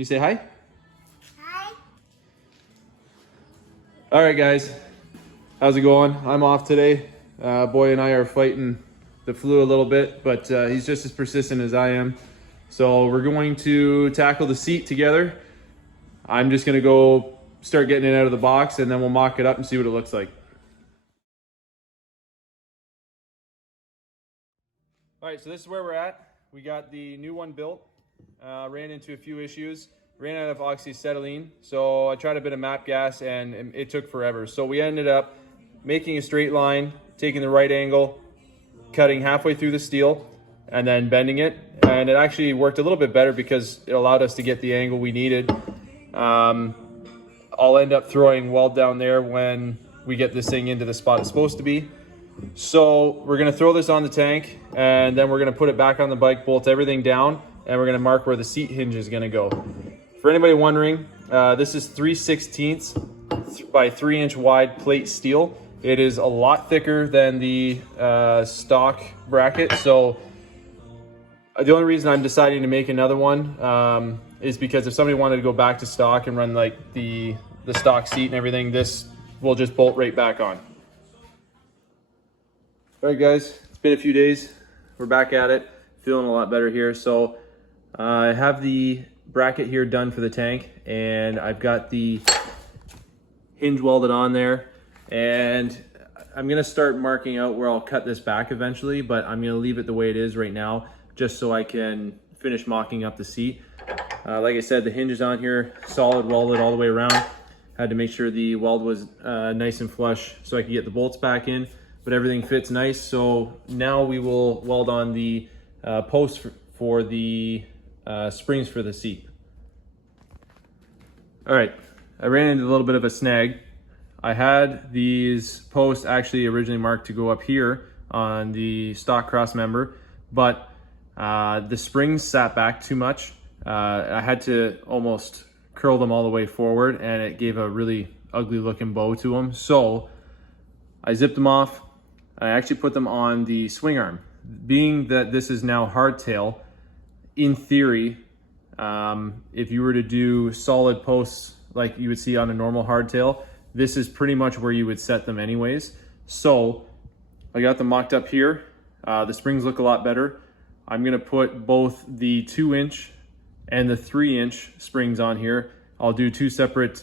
You say hi? Hi. All right, guys. How's it going? I'm off today. Boy and I are fighting the flu a little bit, but he's just as persistent as I am. So we're going to tackle the seat together. I'm just gonna go start getting it out of the box, and then we'll mock it up and see what it looks like. All right, so this is where we're at. We got the new one built. Ran into a few issues. Ran out of oxyacetylene, so I tried a bit of MAP gas and it took forever. So we ended up making a straight line, taking the right angle, cutting halfway through the steel, and then bending it. And it actually worked a little bit better because it allowed us to get the angle we needed. I'll end up throwing weld down there when we get this thing into the spot it's supposed to be. So we're gonna throw this on the tank, and then we're gonna put it back on the bike, bolt everything down, and we're gonna mark where the seat hinge is gonna go. For anybody wondering, this is 3/16 by 3-inch wide plate steel. It is a lot thicker than the stock bracket. So the only reason I'm deciding to make another one is because if somebody wanted to go back to stock and run like the stock seat and everything, this will just bolt right back on. All right, guys, it's been a few days. We're back at it, feeling a lot better here. So I have the bracket here done for the tank, and I've got the hinge welded on there, and I'm gonna start marking out where I'll cut this back eventually, but I'm gonna leave it the way it is right now just so I can finish mocking up the seat. Like I said, the hinge is on here, solid welded all the way around. Had to make sure the weld was nice and flush so I could get the bolts back in, but everything fits nice. So now we will weld on the posts for the springs for the seat. All right, I ran into a little bit of a snag. I had these posts actually originally marked to go up here on the stock cross member, but the springs sat back too much. I had to almost curl them all the way forward, and it gave a really ugly looking bow to them. So I zipped them off. I actually put them on the swing arm. Being that this is now hardtail, in theory, if you were to do solid posts like you would see on a normal hardtail, this is pretty much where you would set them anyways. So I got them mocked up here. The springs look a lot better. I'm gonna put both the 2-inch and the 3-inch springs on here. I'll do two separate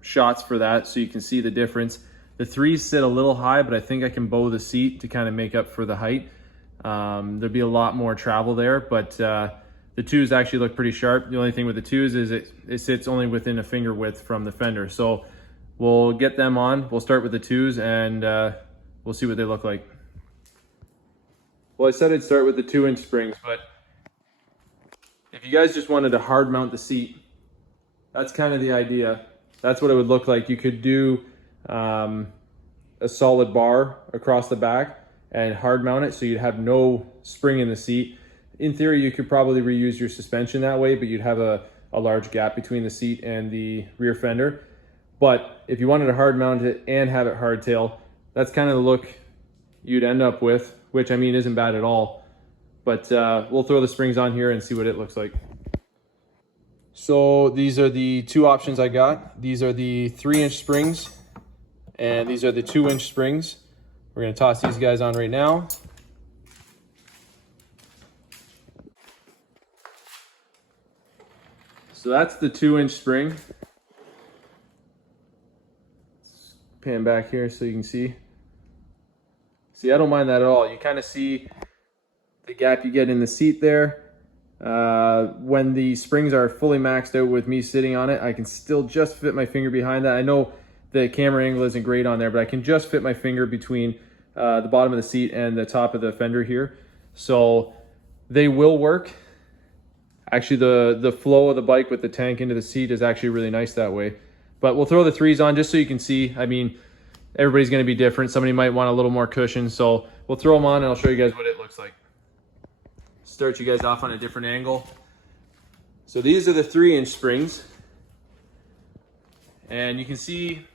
shots for that so you can see the difference. The 3s sit a little high, but I think I can bow the seat to kind of make up for the height. There'll be a lot more travel there, but the 2s actually look pretty sharp. The only thing with the 2s is it sits only within a finger width from the fender. So we'll get them on. We'll start with the 2s, and we'll see what they look like. Well, I said I'd start with the 2-inch springs, but if you guys just wanted to hard mount the seat, that's kind of the idea. That's what it would look like. You could do a solid bar across the back and hard mount it so you'd have no spring in the seat. In theory, you could probably reuse your suspension that way, but you'd have a large gap between the seat and the rear fender. But if you wanted to hard mount it and have it hardtail, that's kind of the look you'd end up with, which I mean isn't bad at all. But we'll throw the springs on here and see what it looks like. So these are the two options I got. These are the 3-inch springs, and these are the 2-inch springs. We're gonna toss these guys on right now. So that's the 2-inch spring. Let's pan back here so you can see. See, I don't mind that at all. You kind of see the gap you get in the seat there. When the springs are fully maxed out with me sitting on it, I can still just fit my finger behind that. I know the camera angle isn't great on there, but I can just fit my finger between the bottom of the seat and the top of the fender here. So they will work. Actually, the flow of the bike with the tank into the seat is actually really nice that way. But we'll throw the 3s on just so you can see. I mean, everybody's going to be different. Somebody might want a little more cushion. So we'll throw them on and I'll show you guys what it looks like. Start you guys off on a different angle. So these are the 3-inch springs. And you can see,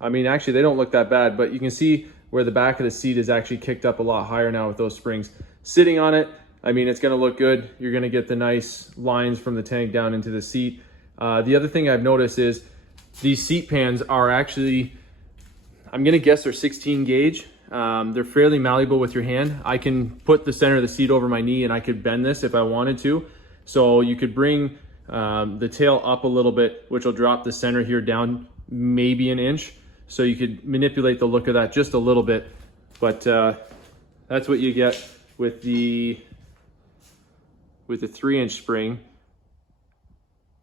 I mean, actually they don't look that bad, but you can see where the back of the seat is actually kicked up a lot higher now with those springs. Sitting on it, I mean, it's gonna look good. You're gonna get the nice lines from the tank down into the seat. The other thing I've noticed is these seat pans are actually, I'm gonna guess they're 16 gauge. They're fairly malleable with your hand. I can put the center of the seat over my knee and I could bend this if I wanted to. So you could bring the tail up a little bit, which will drop the center here down maybe an inch. So you could manipulate the look of that just a little bit. But that's what you get with the 3-inch spring.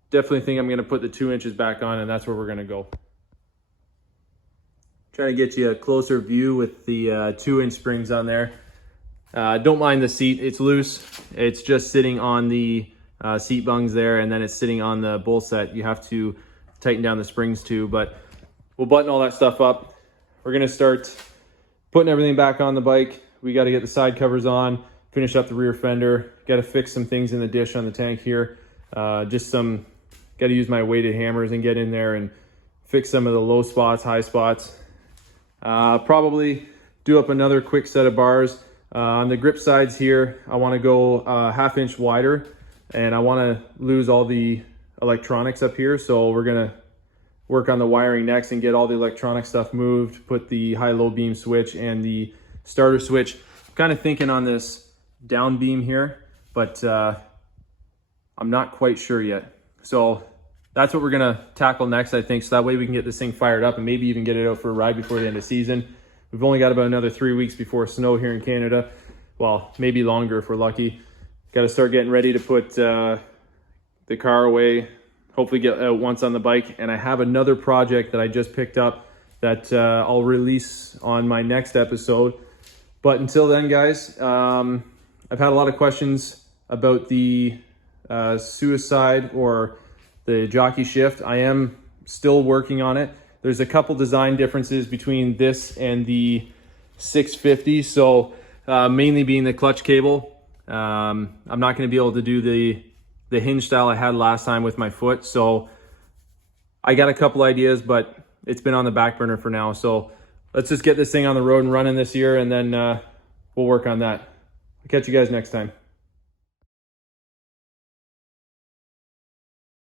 Definitely think I'm gonna put the 2 inches back on, and that's where we're gonna go. Trying to get you a closer view with the 2-inch springs on there. Don't mind the seat, it's loose. It's just sitting on the seat bungs there, and then it's sitting on the bowl set. You have to tighten down the springs too, but we'll button all that stuff up. We're gonna start putting everything back on the bike. We gotta get the side covers on, finish up the rear fender, gotta fix some things in the dish on the tank here. Gotta use my weighted hammers and get in there and fix some of the low spots, high spots. Probably do up another quick set of bars. On the grip sides here, I wanna go 1/2 inch wider, and I wanna lose all the electronics up here. So we're gonna work on the wiring next and get all the electronic stuff moved, put the high-low beam switch and the starter switch. I'm kind of thinking on this down beam here, but I'm not quite sure yet. So that's what we're gonna tackle next, I think, so that way we can get this thing fired up and maybe even get it out for a ride before the end of season. We've only got about another 3 weeks before snow here in Canada. Well, maybe longer if we're lucky. Got to start getting ready to put the car away, hopefully get out once on the bike. And I have another project that I just picked up that I'll release on my next episode. But until then, guys, I've had a lot of questions about the suicide or the jockey shift. I am still working on it. There's a couple design differences between this and the 650. So mainly being the clutch cable. I'm not going to be able to do the hinge style I had last time with my foot. So I got a couple ideas, but it's been on the back burner for now. So let's just get this thing on the road and running this year, and then we'll work on that. I'll catch you guys next time.